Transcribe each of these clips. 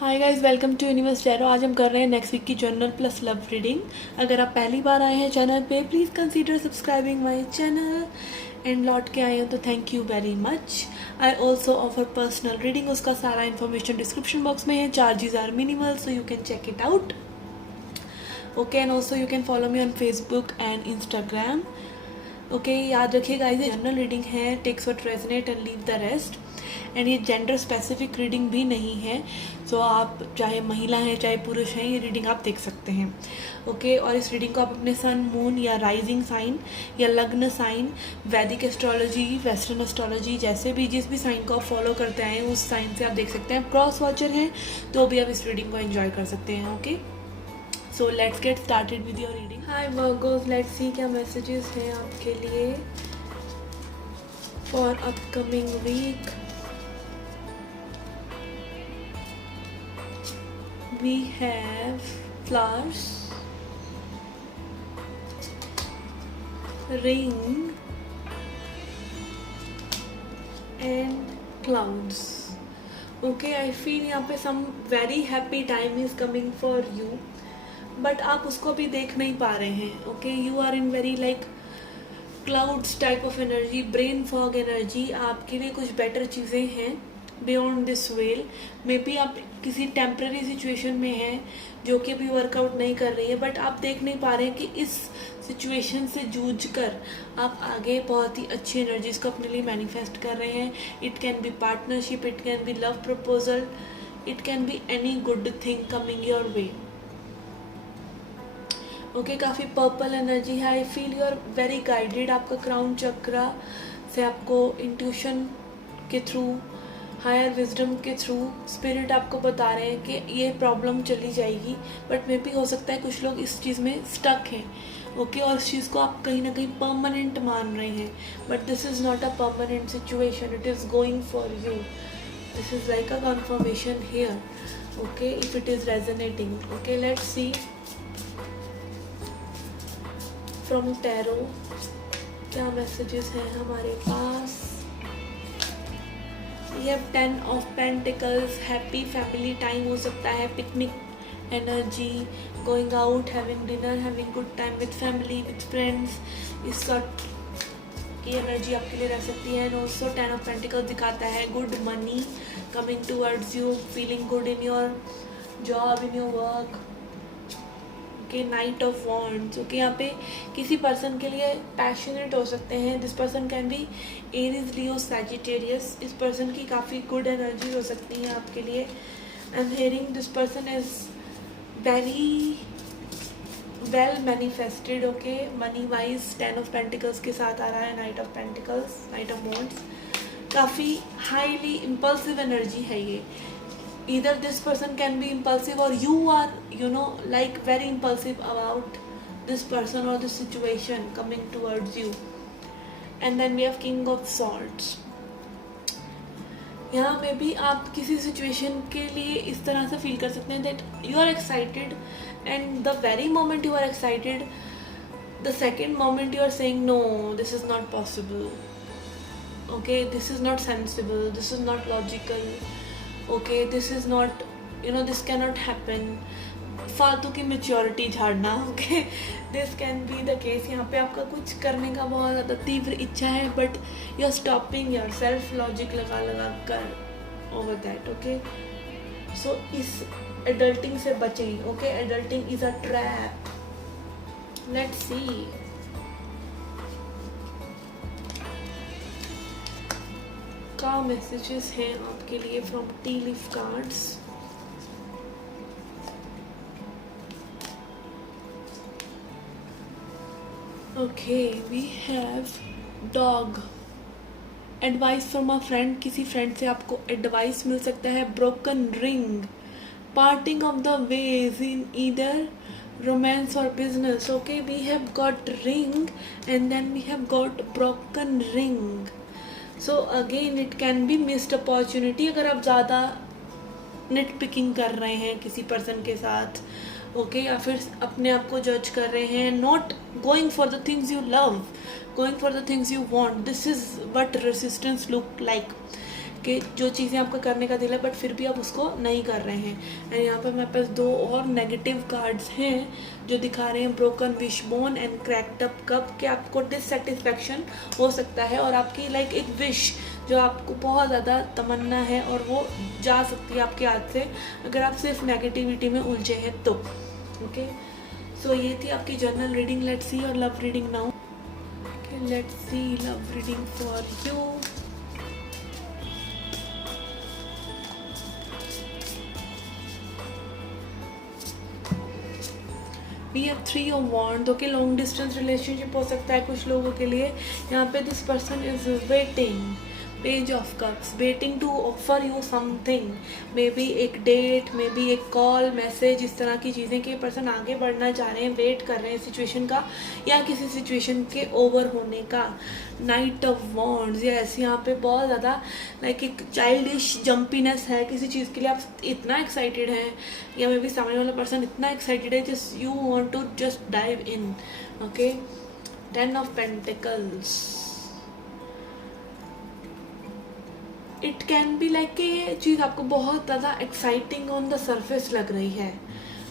Hi guys, welcome to universe tarot. आज हम कर रहे हैं नेक्स्ट वीक की जर्नल प्लस लव रीडिंग। अगर आप पहली बार आए हैं चैनल पे, please consider subscribing my channel. And लौट के आए हो तो thank you very much. I also offer personal reading, उसका सारा इन्फॉर्मेशन डिस्क्रिप्शन बॉक्स में है। Charges are minimal, so you can check it out. Okay, and also you can follow me on Facebook and Instagram. Okay, याद रखिए guys, ये general reading है। Takes what resonate and leave the rest. And ये gender specific reading भी नहीं है, सो आप चाहे महिला हैं चाहे पुरुष हैं, ये रीडिंग आप देख सकते हैं। ओके, और इस रीडिंग को आप अपने सन, मून या राइजिंग साइन या लग्न साइन, वैदिक एस्ट्रोलॉजी, वेस्टर्न एस्ट्रोलॉजी, जैसे भी जिस भी साइन को आप फॉलो करते हैं उस साइन से आप देख सकते हैं। क्रॉस वॉचर हैं तो भी आप इस रीडिंग को एंजॉय कर सकते हैं। Okay, so let's get started with your reading. Hi Virgos, let's see क्या मैसेजेस हैं आपके लिए for upcoming week. We have flowers, rain and clouds. Okay, I feel यहाँ पे some very happy time is coming for you, but आप उसको भी देख नहीं पा रहे हैं. Okay, you are in very like clouds type of energy, brain fog energy. आपके लिए कुछ better चीज़ें हैं beyond this well. May be आप किसी टेम्प्रेरी सिचुएशन में हैं जो कि अभी वर्कआउट नहीं कर रही है, बट आप देख नहीं पा रहे हैं कि इस सिचुएशन से जूझ कर आप आगे बहुत ही अच्छी एनर्जीज को अपने लिए मैनिफेस्ट कर रहे हैं। It can be partnership, it can be love proposal, it can be any good thing coming your way. Okay, काफ़ी पर्पल एनर्जी है। I feel you are very guided. आपका क्राउन चक्रा से आपको इंट्यूशन के थ्रू, हायर विजडम के through spirit आपको बता रहे हैं कि ये प्रॉब्लम चली जाएगी, बट मे भी हो सकता है कुछ लोग इस चीज़ में स्टक हैं। ओके, और इस चीज़ को आप कहीं ना कहीं परमानेंट मान रहे हैं, but this is not a permanent situation, it is going for you. This is like a conformation here. Okay, if it is resonating. Okay, let's C from tarot क्या मैसेजेस हैं हमारे पास। ये 10 of pentacles, happy family time हो सकता है, picnic energy, going out, having dinner, having good time with family, with friends, इस sort की energy आपके लिए रह सकती है। एंड ऑल्सो 10 ऑफ पेंटिकल्स दिखाता है good money coming towards you, feeling good in your job, in your work. Okay, night of wands. Okay, यहाँ पे किसी पर्सन के लिए पैशनेट हो सकते हैं। This person can be Aries, Leo, Sagittarius. इस पर्सन की काफ़ी गुड एनर्जी हो सकती है आपके लिए। I am hearing this person is very well manifested. Okay, money wise 10 of pentacles के साथ आ रहा है, night of pentacles, night of wands. काफ़ी हाईली इम्पल्सिव एनर्जी है ये। Either this person can be impulsive or you are, like very impulsive about this person or this situation coming towards you. And then we have King of Swords. यहाँ में भी आप किसी situation के लिए इस तरह से फील कर सकते हैं that you are excited, and the very moment you are excited, the second moment you are saying no, this is not possible. Okay, this is not sensible, this is not logical. Okay, this is not, this cannot happen. फालतू की maturity झाड़ना। Okay, this can be the case. यहाँ पे आपका कुछ करने का बहुत ज़्यादा तीव्र इच्छा है, but you are stopping yourself, logic लगा लगा कर ओवर दैट। ओके, सो इस एडल्टिंग से बचें। Okay, adulting is a trap. Let's see का मैसेजेस हैं आपके लिए from tea leaf cards. Okay, we have dog. Advice from a friend, किसी फ्रेंड से आपको एडवाइस मिल सकता है। Broken ring, parting of the ways in either romance और business. Okay, we have got ring and then we have got broken ring. So again it can be missed opportunity अगर आप ज़्यादा net picking कर रहे हैं किसी person के साथ। ओके, या फिर अपने आप को जज कर रहे हैं, not going for the things you love, going for the things you want. This is what resistance look like. कि जो चीज़ें आपका करने का दिल है बट फिर भी आप उसको नहीं कर रहे हैं। एंड यहाँ पर मेरे पास 2 और नेगेटिव कार्ड्स हैं जो दिखा रहे हैं broken wish bone and cracked up cup, कि आपको डिससेटिस्फैक्शन हो सकता है और आपकी लाइक एक विश जो आपको बहुत ज़्यादा तमन्ना है और वो जा सकती है आपके हाथ से अगर आप सिर्फ नेगेटिविटी में उलझे हैं तो। ओके, सो ये थी आपकी जर्नल रीडिंग। लेट्स सी और love reading now. Let's see love reading for you. We have 3 of wands. Okay, long distance relationship हो सकता है कुछ लोगों के लिए। यहाँ पे this person is waiting. Page of cups, waiting to offer you something, maybe एक डेट, मे बी एक कॉल, मैसेज, इस तरह की चीज़ें कि पर्सन आगे बढ़ना चाह रहे हैं, वेट कर रहे हैं सिचुएशन का या किसी सिचुएशन के ओवर होने का। नाइट ऑफ वॉन्ड्स, यस, यहाँ पे बहुत ज़्यादा लाइक एक चाइल्डिश जंपीनेस है किसी चीज़ के लिए। आप इतना एक्साइटेड हैं या मे बी सामने वाला पर्सन इतना एक्साइटेड है just you want to just dive in. Okay, 10 of pentacles. It can be like कि ये चीज़ आपको बहुत ज़्यादा एक्साइटिंग ऑन द सरफेस लग रही है।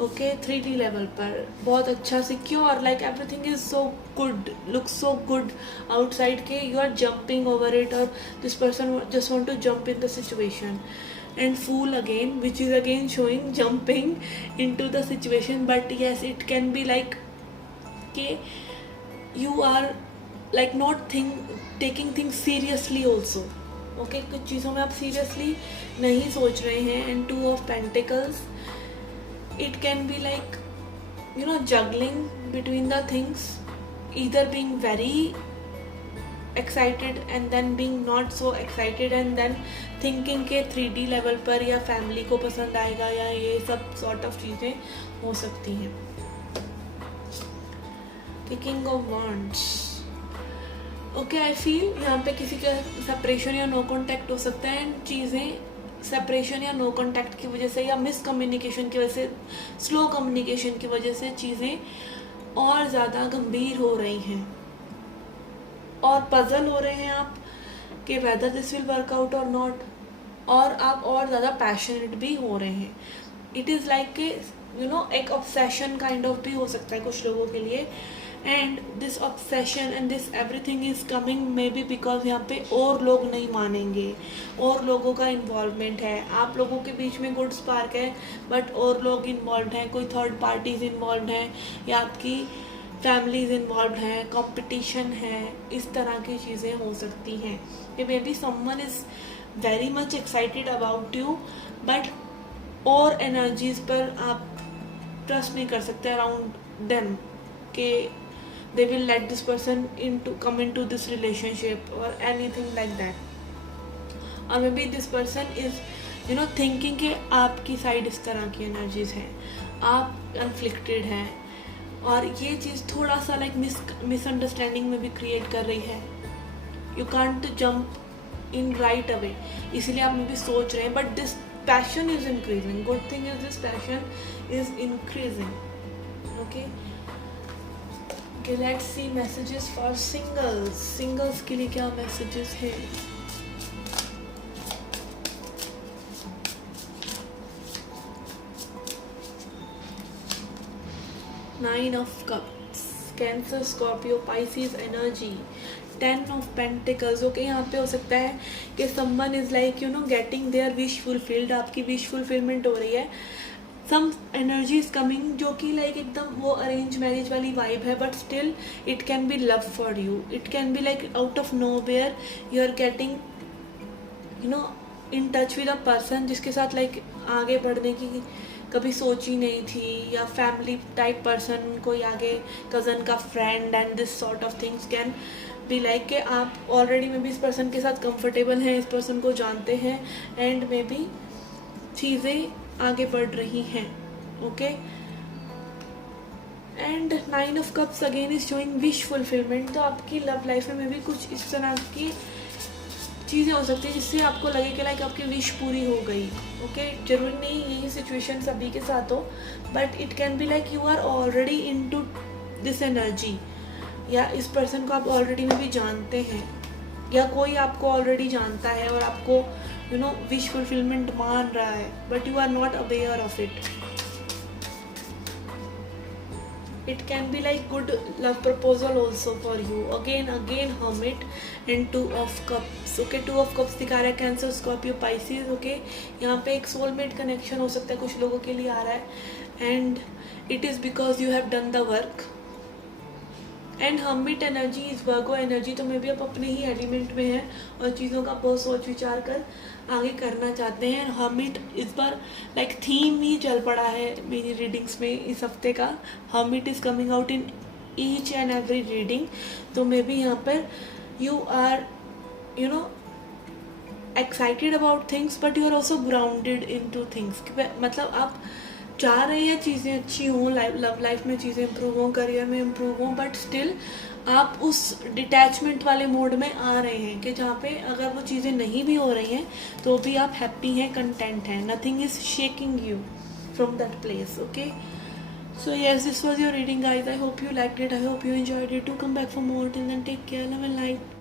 ओके, 3D लेवल पर बहुत अच्छा secure, like everything is so good, look so good outside के you are jumping over it और this person just want to jump in the situation. And fool again which is again showing jumping in to the situation, but yes it can be like कि you are like not taking things seriously also. Okay, कुछ चीज़ों में आप seriously नहीं सोच रहे हैं। And 2 of pentacles, it can be like you know juggling between the things, either being very excited and then being not so excited and then thinking के 3D level पर या फैमिली को पसंद आएगा या ये सब सॉर्ट ऑफ चीज़ें हो सकती हैं। King of wands, okay, I feel यहाँ पे किसी का सेपरेशन या नो कॉन्टैक्ट हो सकता है एंड चीज़ें सेपरेशन या नो कॉन्टैक्ट की वजह से या मिसकम्युनिकेशन की वजह से, स्लो कम्युनिकेशन की वजह से चीज़ें और ज़्यादा गंभीर हो रही हैं और पजल हो रहे हैं आप कि whether this will work out और नॉट, और आप और ज़्यादा पैशनेट भी हो रहे हैं। इट इज़ लाइक कि यू नो एक ऑब्सेशन काइंड ऑफ भी हो सकता है कुछ लोगों के लिए। And this obsession and this everything is coming may be because यहाँ पे और लोग नहीं मानेंगे, और लोगों का इन्वॉल्वमेंट है, आप लोगों के बीच में गुड स्पार्क है बट और लोग इन्वॉल्व हैं, कोई थर्ड पार्टीज इन्वॉल्व हैं या आपकी फैमिलीज इन्वॉल्व हैं, कंपटीशन है, इस तरह की चीज़ें हो सकती हैं। कि may be someone is very much excited about you but और एनर्जीज पर आप ट्रस्ट नहीं कर सकते अराउंड देम कि they will let this person come into this relationship or anything like that, or maybe this person is you know thinking कि आपकी side इस तरह की एनर्जीज हैं, आप कन्फ्लिक्टेड हैं और ये चीज़ थोड़ा सा लाइक मिसअंडरस्टैंडिंग में भी क्रिएट कर रही है। You can't jump in right away, इसीलिए आप में भी सोच रहे हैं but this passion is increasing. Good thing is this passion is increasing. Okay, let's see messages for singles. Singles के लिए क्या मैसेजेस है? Nine of cups, Cancer, Scorpio, Pisces energy, 10 of pentacles. Okay, यहाँ पे हो सकता है कि someone is like you know getting their wish fulfilled, आपकी विश फुलफिलमेंट हो रही है। सम एनर्जी इज कमिंग जो कि लाइक एकदम वो अरेंज मैरिज वाली वाइब है but still it can be love for you, it can be like out of nowhere you are getting you know in touch with a person जिसके साथ like आगे बढ़ने की कभी सोची नहीं थी, या फैमिली टाइप पर्सन, कोई आगे कज़न का friend, and this sort of things can be like कि आप ऑलरेडी मे बी इस पर्सन के साथ कंफर्टेबल हैं, इस पर्सन को जानते हैं एंड मे बी चीज़ें आगे बढ़ रही हैं। Okay, and 9 of cups again is showing wish fulfilment. तो आपकी लव लाइफ में भी कुछ इस तरह की चीज़ें हो सकती है जिससे आपको लगे कि लाइक आपकी विश पूरी हो गई। ओके, जरूरी नहीं यही सिचुएशन सभी के साथ हो but it can be like you are already into this energy, या इस पर्सन को आप ऑलरेडी में भी जानते हैं या कोई आपको ऑलरेडी जानता है और आपको विश फुलफिलमेंट मान रहा है, but you are not aware of it. It can be like good love proposal also for you. Again Hermit and Two of Cups. Okay, Two of Cups दिखा रहा है Cancer, Scorpio, Pisces. Okay, यहाँ पे एक soulmate connection हो सकता है, कुछ लोगों के लिए आ रहा है, and it is because you have done the work. And hermit energy is Virgo energy, तो मे भी आप अपने ही एलिमेंट में हैं और चीज़ों का बहुत सोच विचार कर आगे करना चाहते हैं. हर्मिट इस बार लाइक थीम ही चल पड़ा है मेरी रीडिंग्स में इस हफ्ते का. Hermit is coming out in each and every reading. तो मे बी यहाँ पर you are excited about things, but you are also grounded into things. मतलब आप चाह रहे हैं चीज़ें अच्छी हों, लव लाइफ में चीज़ें इम्प्रूव हों, करियर में इम्प्रूव हों, बट स्टिल आप उस डिटैचमेंट वाले मोड में आ रहे हैं कि जहाँ पे अगर वो चीज़ें नहीं भी हो रही हैं तो भी आप हैप्पी हैं, कंटेंट हैं. Nothing is shaking you from that place. Okay, so yes, this was your reading guys. I hope you liked it. I hope you enjoyed it. To come back for more. Till then take care, love and light.